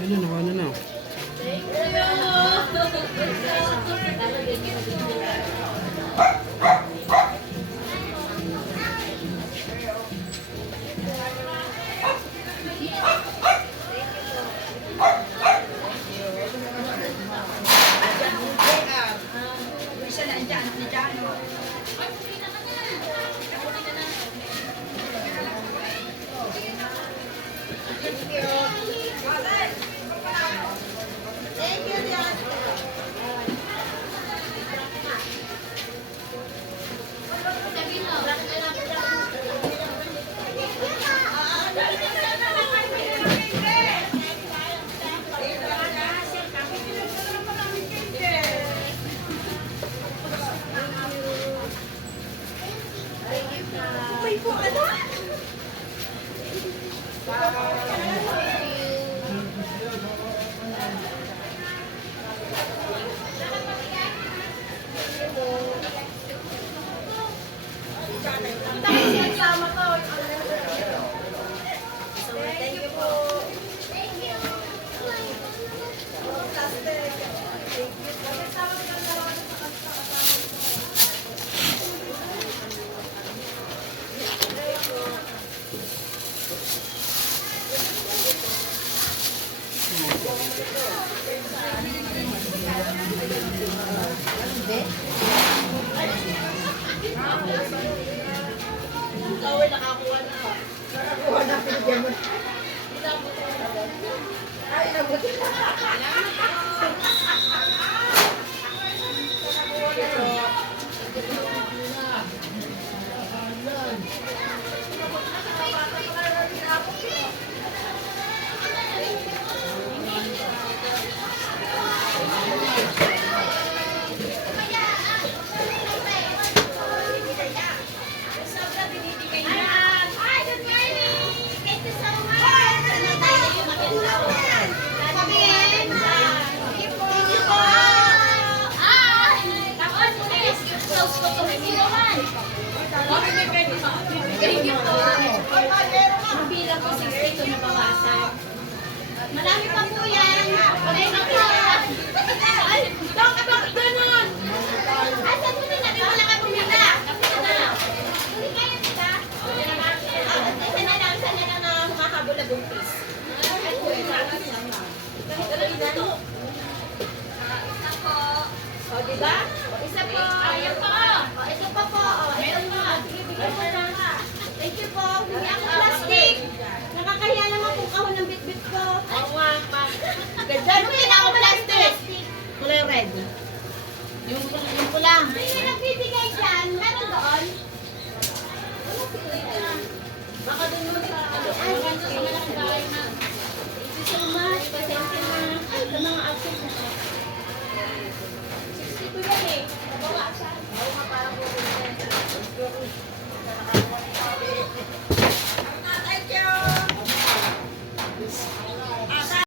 Yun na, nakuha na na. Thank you po. Bilang po 62 na bawasan. Marami pa po yan. Ay, naku. Ay, bakit ganun? Ay, saan mo na natin? Wala ka pumila. Kapit na. Hindi kaya kita. Sana na humahabol na bumpis. Ay, po. Isa po. O, diba? Isa po. Ayan po. O, ito pa po. O, ito po. Sige, bigyan mo na. Thank you po. Hindi ako plastic. Nakakahiya naman kung kahon ng bit-bit ko. Oo nga, ma. Ganda. Hindi na ako plastic. Kulay red. Yung pula.